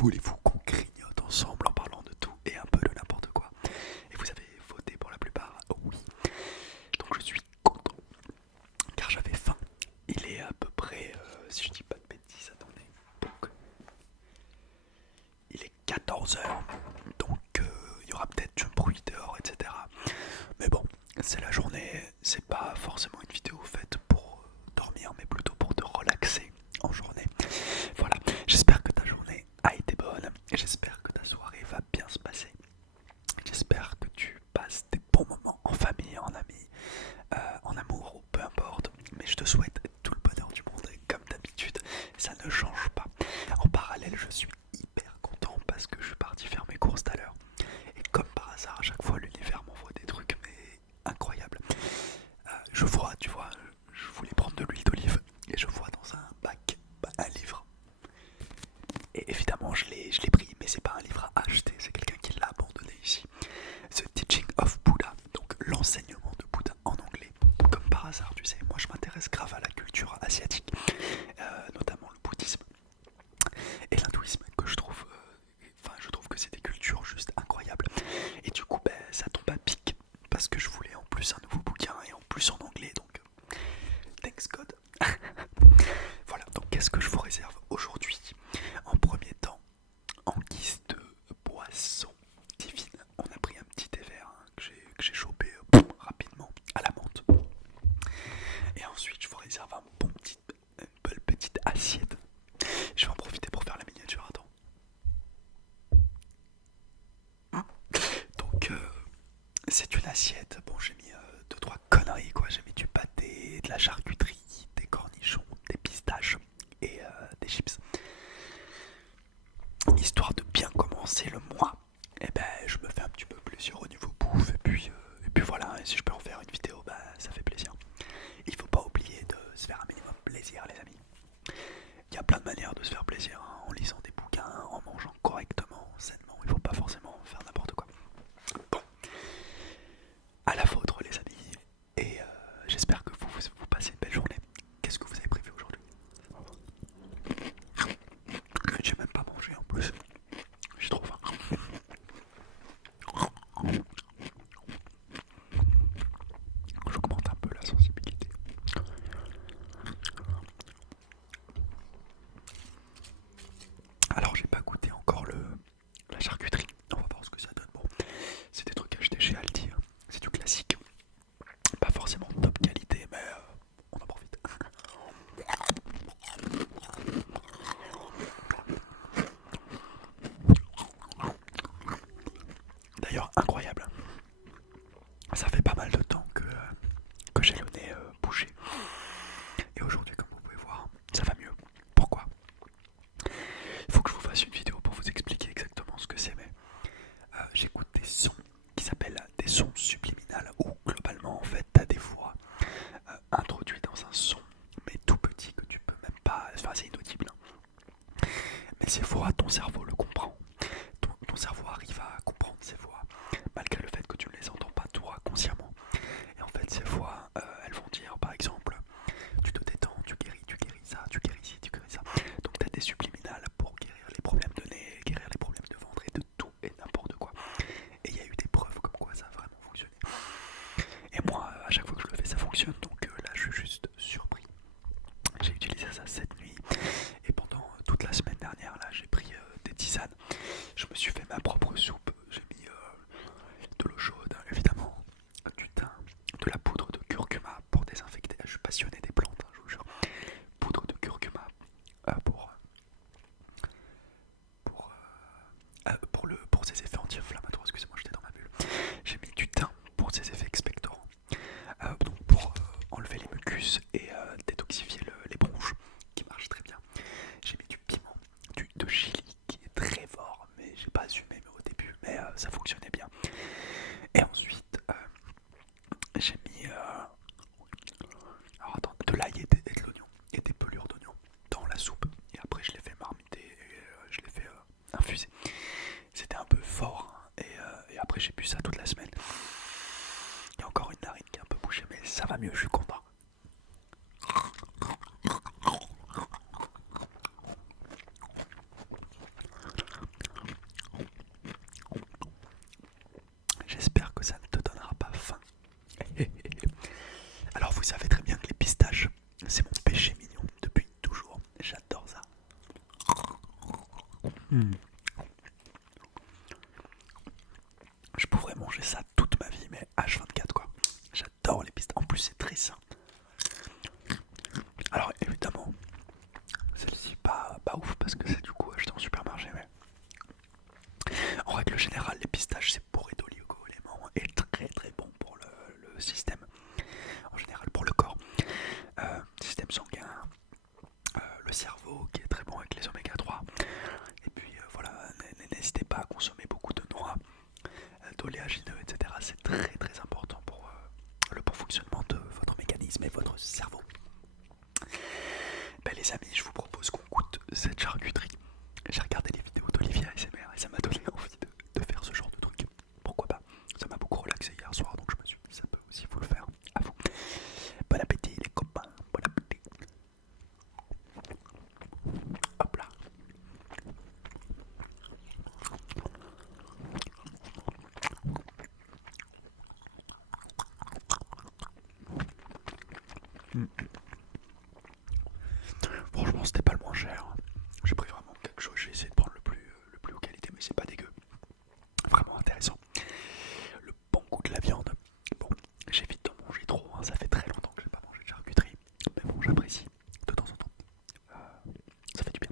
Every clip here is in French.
voulez-vous qu'on grignote ensemble en parlant de tout et un peu de n'importe quoi? Et vous avez voté pour la plupart oui. Donc je suis content car j'avais faim. Il est à peu près, si je dis pas de bêtises, attendez. Donc, il est 14 heures. Donc il y aura peut-être du bruit dehors, etc. Mais bon, c'est la journée. C'est pas forcément une vidéo faite pour dormir, mais plutôt pour te relaxer en journée. Voilà, j'espère que ta journée a été bonne. J'espère que ta soirée va bien se passer. J'espère que tu passes des bons moments en famille, en amis, en amour ou peu importe. Mais je te souhaite tout le bonheur du monde et comme d'habitude, ça ne change pas. En parallèle, je suis hyper content parce que je suis parti faire mes courses tout à l'heure. Et comme par hasard, à chaque fois, l'univers m'envoie des trucs mais incroyables. Je vois, tu vois, je voulais prendre de l'huile d'olive et je vois dans un bac un livre. Et évidemment, je l'ai pris, mais c'est pas un livre à acheter, c'est quelqu'un qui l'a abandonné ici. The Teaching of Buddha, donc l'enseignement de Bouddha en anglais. Comme par hasard, tu sais, moi je m'intéresse grave à la culture asiatique, notamment le bouddhisme et l'hindouisme, que je trouve, je trouve que c'est des cultures juste incroyables. Et du coup, ça tombe à pic, parce que je voulais en plus un nouveau bouquin et en plus en anglais, donc thanks God. Voilà, donc qu'est-ce que je vous réserve aujourd'hui? En premier temps, en guise de boisson divine, on a pris un petit thé vert que j'ai chopé rapidement à la menthe. Et ensuite, je vous réserve une belle petite assiette. Je vais en profiter pour faire la miniature. Attends. Donc, c'est une assiette. Bon, j'ai mis 2-3 conneries quoi. J'ai mis du pâté, de la charcuterie, des cornichons, des pistaches et des chips. Histoire de bien commencer le mois, et je me fais un petit peu plaisir au niveau bouffe et puis voilà, et si je peux en faire une vidéo, ça fait plaisir. Il faut pas oublier de se faire un minimum plaisir les amis. Il y a plein de manières de se faire plaisir, hein, en lisant des bouquins, en mangeant correctement, sainement, il faut pas forcément faire n'importe quoi. Bon, à la vôtre les amis, et j'espère que vous passez une belle journée. Qu'est-ce que vous avez prévu aujourd'hui? J'ai même pas mangé en plus. J'ai trop faim. J'augmente un peu la sensibilité. Alors j'ai pas goûté encore la charcuterie. On va voir ce que ça donne. Bon, c'est des trucs achetés chez Aldi. Hein. C'est du classique. Pas forcément de top qualité, mais on en profite. D'ailleurs, incroyable. Ça fait pas mal de temps que j'ai le nez bouché. Et aujourd'hui, comme vous pouvez voir, ça va mieux. Pourquoi? Il faut que je vous fasse une vidéo pour vous expliquer exactement ce que c'est. Mais j'écoute des sons qui s'appellent des sons subliminales où globalement en fait t'as des voix introduites dans un son mais tout petit que tu peux même pas, enfin c'est inaudible, hein. Mais ces voix ton cerveau le comprend, ton cerveau arrive à comprendre ces voix malgré le fait que tu ne les entends pas toi consciemment. Et en fait ces voix elles vont dire par exemple tu te détends, tu guéris ça, tu guéris ci, tu guéris ça. Donc tu as des subliminales pour guérir les problèmes de nez, guérir les problèmes de ventre et de tout et n'importe quoi. Et il y a eu des preuves comme quoi ça a vraiment fonctionné. Et moi, à chaque fois que je le fais, ça fonctionne. Donc là, je suis juste surpris. J'ai utilisé ça cette nuit. Et pendant toute la semaine dernière, là, j'ai pris des tisanes. Je me suis fait ma propre soupe. J'ai mis de l'eau chaude, évidemment, du thym, de la poudre de curcuma pour désinfecter. Je suis passionné des plantes, hein, je vous jure. Poudre de curcuma pour ses effets anti-inflammatoires. Excusez-moi, j'étais dans ma bulle. J'ai mis du thym pour ses effets expectorants. Donc pour enlever les mucus et détoxifier les bronches, qui marche très bien. J'ai mis du piment, de chili qui est très fort, mais j'ai pas assumé au début, mais ça fonctionnait bien. Et ensuite j'ai mis alors attends, de l'ail et de l'oignon et des pelures d'oignon dans la soupe. Et après je l'ai fait marmiter et je l'ai fait infuser. C'était un peu fort, hein, et après j'ai bu ça toute la semaine. Il y a encore une narine qui est un peu bouchée, mais ça va mieux, je suis content. Hmm. Je pourrais manger ça toute ma vie, mais H24 quoi. J'adore les pistaches. En plus, c'est très sain. Alors, évidemment, celle-ci pas ouf parce que c'est du coup acheté en supermarché, mais en règle générale, les pistaches c'est bourré d'oligo-éléments et très très bon pour le système, en général pour le corps, système sanguin, le cerveau qui est très bon avec les oméga 3. Et puis voilà, n'hésitez pas à consommer beaucoup de noix, d'oléagineux, etc. C'est très très important pour le bon fonctionnement de votre mécanisme et votre cerveau. Ben les amis, je vous propose qu'on goûte cette charcuterie. J'ai regardé les vidéos d'Olivier ASMR et ça m'a donné envie de faire ce genre de truc. Pourquoi pas? Ça m'a beaucoup relaxé hier soir, donc je me suis dit ça peut aussi vous le faire. À vous. Bon appétit les copains, bon appétit. Hop là. Franchement, c'était pas le moins cher. J'ai pris vraiment quelque chose, j'ai essayé de prendre le plus haut qualité, mais c'est pas dégueu. Vraiment intéressant. Le bon goût de la viande. Bon, j'évite d'en manger trop, hein, ça fait très longtemps que j'ai pas mangé de charcuterie. Mais bon, j'apprécie de temps en temps. Ça fait du bien.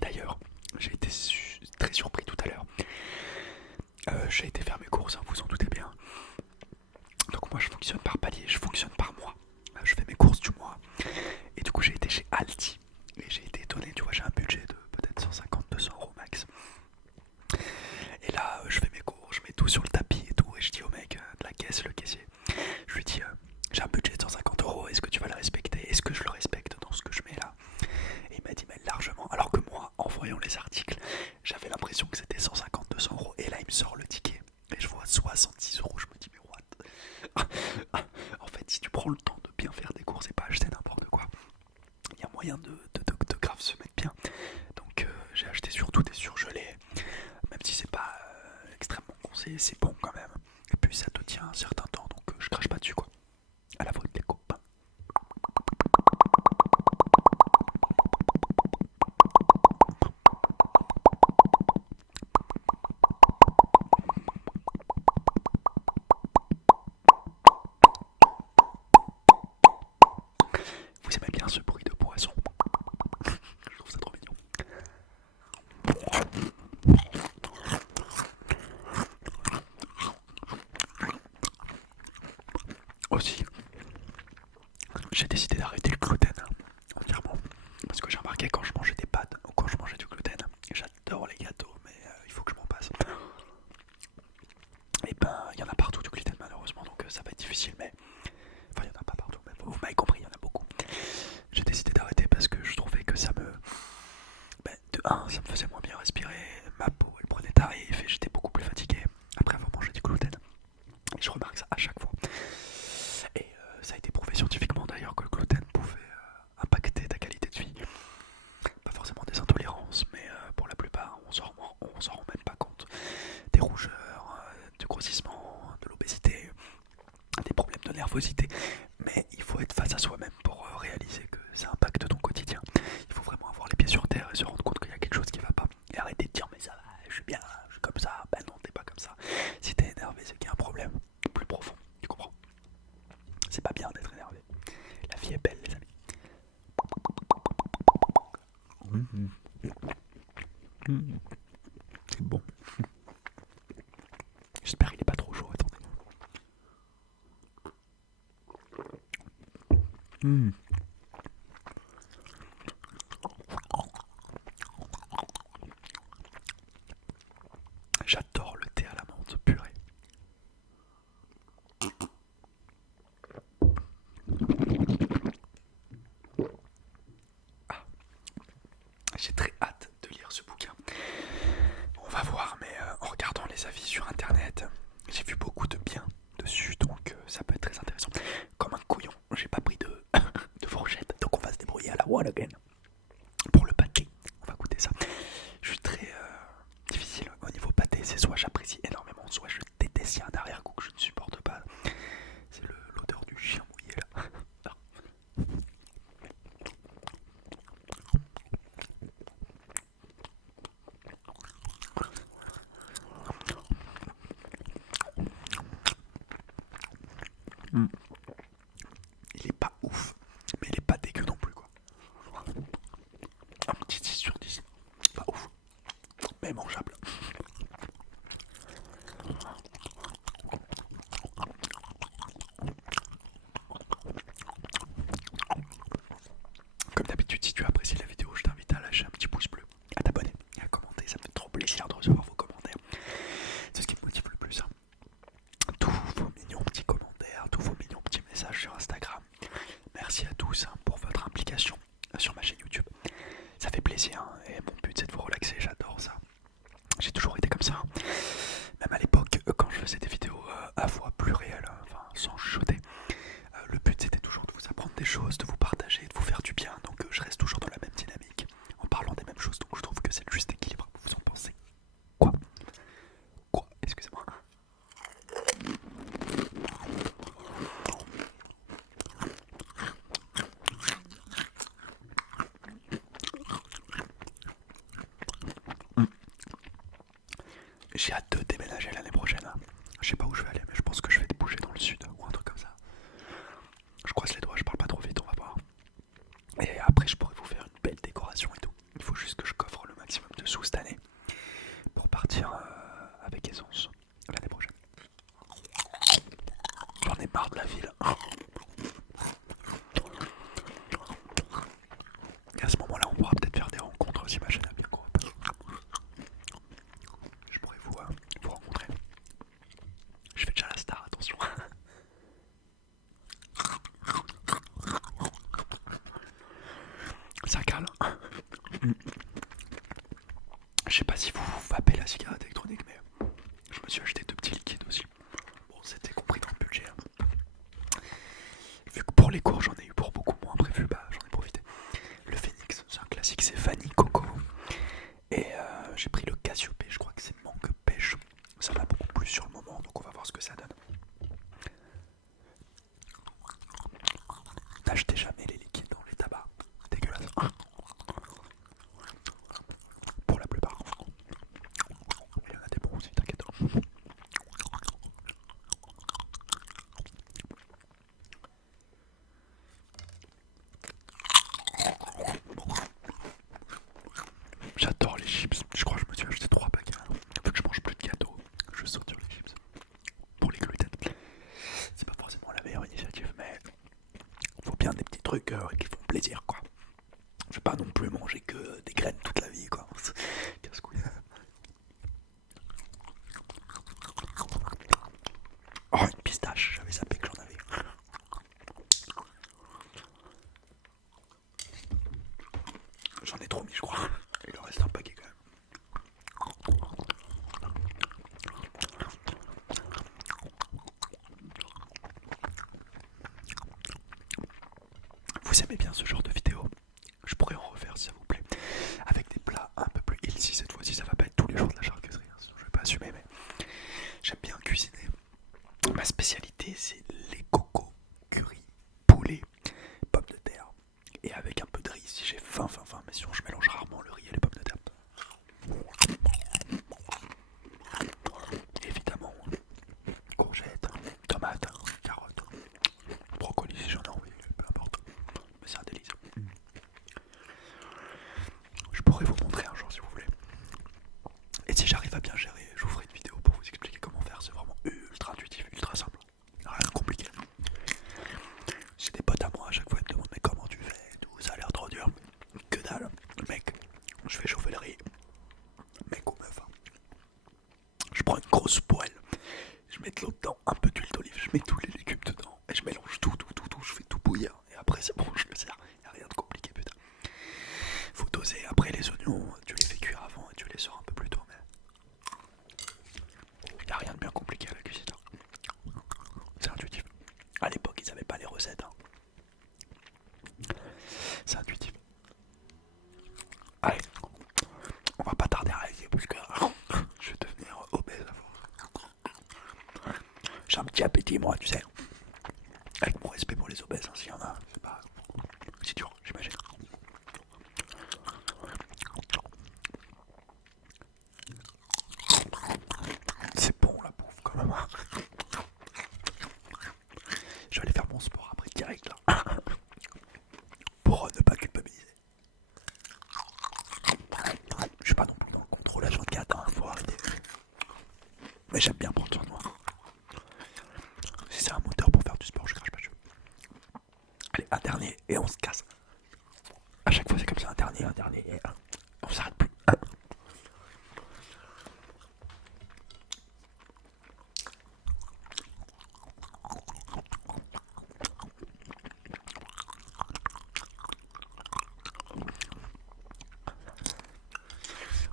D'ailleurs, j'ai été très surpris tout à l'heure. J'ai été faire mes courses, hein, vous en doutez bien. Donc moi je fonctionne par palier, je fonctionne par mois. Je fais mes courses du mois. Et du coup j'ai été chez Aldi. Et j'ai été étonné, tu vois, j'ai un budget de peut-être 150-200 € max. Et là je fais mes courses, je mets tout sur le tapis et tout. Et je dis au mec de la caisse, le caissier, je lui dis j'ai un budget de 150 €, est-ce que tu vas le respecter? Est-ce que je le respecte dans ce que je mets là? Et il m'a dit mais largement. Alors que moi, en voyant les articles, j'avais l'impression que c'était 150-200 €. Et là il me sort le ticket. Et je vois 66 €, je me dis mais what? En fait, si tu prends le temps de bien faire des courses et pas acheter n'importe quoi, il y a moyen de grave se mettre bien. Donc j'ai acheté surtout des surgelés, même si c'est pas extrêmement conseillé, c'est bon quand même. Et puis ça te tient un certain temps, donc je crache pas dessus quoi. À la faute les copains. Vous aimez bien ce bruit de poisson? Je trouve ça trop mignon. Aussi, j'ai décidé d'arrêter le gluten entièrement. Parce que j'ai remarqué quand je mangeais des pâtes ou quand je mangeais du gluten, j'adore les gâteaux, mais il faut que je m'en passe. Et ben, il y en a partout du gluten malheureusement, donc ça va être difficile, mais. Enfin, il y en a pas partout, mais vous m'avez compris, il y en a beaucoup. J'ai décidé d'arrêter parce que je trouvais que ça me. Ben, de 1, ça me faisait moins bien respirer, ma peau elle prenait tarif et j'étais beaucoup plus fatigué après avoir mangé du gluten. Et je remarque ça à chaque fois. Et ça a été prouvé scientifiquement d'ailleurs que le gluten pouvait impacter ta qualité de vie. Pas forcément des intolérances, mais pour la plupart, on s'en rend même pas compte. Des rougeurs, du grossissement, de l'obésité, des problèmes de nervosité. Mais il faut être face à soi-même pour réaliser que ça impacte ton quotidien. Il faut vraiment avoir les pieds sur terre et se rendre compte qu'il y a quelque chose qui va pas. Et arrêter de dire mais ça va, je suis bien, je suis comme ça. Ben non, t'es pas comme ça. Si t'es énervé, c'est qu'il y a un problème plus profond. Tu comprends? C'est pas bien d'être énervé. La vie est belle, les amis. Mmh. Mmh. C'est bon. J'espère qu'il est pas trop chaud, attendez. Mmh. J'adore le thé à la menthe purée. Ah, j'ai très hâte de lire ce bouquin. On va voir, mais en regardant les avis sur internet, j'ai vu beaucoup de bien dessus, donc ça peut être très intéressant. Comme un couillon, j'ai pas pris de j'ai hâte de déménager l'année prochaine. Je sais pas où je vais aller, mais je pense que je vais bouger dans le sud ou un truc comme ça. Je croise les doigts, je parle pas trop vite, on va voir. Et après, je pourrais vous faire une belle décoration et tout. Il faut juste que je coffre le maximum de sous cette année pour partir avec aisance l'année prochaine. J'en ai marre de la ville. Et à ce moment-là, on pourra peut-être faire des rencontres aussi, ma chaîne a bien groupe. Je pourrais vous rencontrer. Je fais déjà la star, attention. Ça cale. Je sais pas si vous vapez la cigarette électronique, mais je me suis acheté 2 petits liquides aussi. Bon, c'était compris dans le budget. Vu que pour les cours, j'en ai eu pour beaucoup moins prévu, bah j'en ai profité. Le Phoenix, c'est un classique, c'est Vanille Coco. Et j'ai pris le Cassiope, je crois que c'est mangue pêche. Ça m'a beaucoup plu sur le moment, donc on va voir ce que ça donne. N'achetez jamais les liquides dans les tabacs, dégueulasse. Pour la plupart. Il y en a des bons aussi, t'inquiète. J'adore les chips, je crois que je me suis acheté 3 paquets. Vu que je mange plus de gâteaux, je vais sortir les chips. Pour les gluten. C'est pas forcément la meilleure initiative, mais faut bien des petits trucs qui font plaisir, quoi. Je vais pas non plus manger que des graines toute la vie, quoi. Casse-couille. Oh, une pistache, j'avais zappé que j'en avais. J'en ai trop mis, je crois. Il en reste un paquet quand même. Vous aimez bien ce genre de vidéo? Je pourrais en refaire si ça vous plaît. Avec des plats un peu plus healthy cette fois-ci. Ça va pas être tous les jours de la charcuterie, hein, sinon je vais pas assumer, mais j'aime bien cuisiner. Ma spécialité, c'est les cocos, curry, poulet, pommes de terre. Et avec un peu de riz si j'ai faim, mais sinon je mélange rarement le riz et les pommes de terre. Évidemment, courgettes, tomates, carottes, brocoli si j'en ai envie, peu importe. Mais c'est un délice. Je pourrais vous montrer un jour si vous voulez. Et si j'arrive à bien gérer, je vous ferai une vidéo pour vous expliquer comment faire. C'est vraiment ultra intuitif, ultra simple. Rien de compliqué. J'ai des potes à moi, à chaque fois ils me demandent mais comment tu fais et tout, ça a l'air trop dur. Que dalle, mec, je fais chauffer le riz. Mec ou meuf, je prends une grosse poêle, je mets de l'eau dedans, un peu d'huile d'olive, je mets tous les légumes dedans et je mélange tout, je fais tout bouillir et après c'est bon, je me sers. Y'a rien de compliqué, putain. Faut doser. Après les oignons, tu les fais cuire avant et tu les sors un peu plus tôt, mais y'a rien de bien compliqué à la cuisine. C'est intuitif. À l'époque, ils avaient pas les recettes. C'est intuitif. Allez, on va pas tarder à réaliser parce que je vais devenir obèse à force. J'ai un petit appétit, moi, tu sais. Avec mon respect pour les obèses, hein, s'il y en a, c'est pas. C'est dur, j'imagine. C'est bon la bouffe quand même. Je vais aller faire mon sport après direct là. Pour ne pas culpabiliser. Je suis pas non plus dans le contrôle à 24, hein, faut arrêter. Mais j'aime bien prendre soin de moi. Si c'est un moteur pour faire du sport, je crache pas dessus. Allez, un dernier et on se casse. À chaque fois c'est comme ça, un dernier et on s'arrête plus.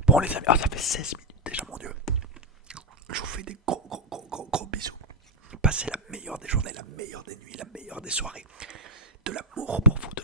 Bon les amis, ça fait 16 minutes déjà, mon dieu. Je vous fais des gros bisous. Passez la meilleure des journées, la meilleure des nuits, la meilleure des soirées. De l'amour pour vous, de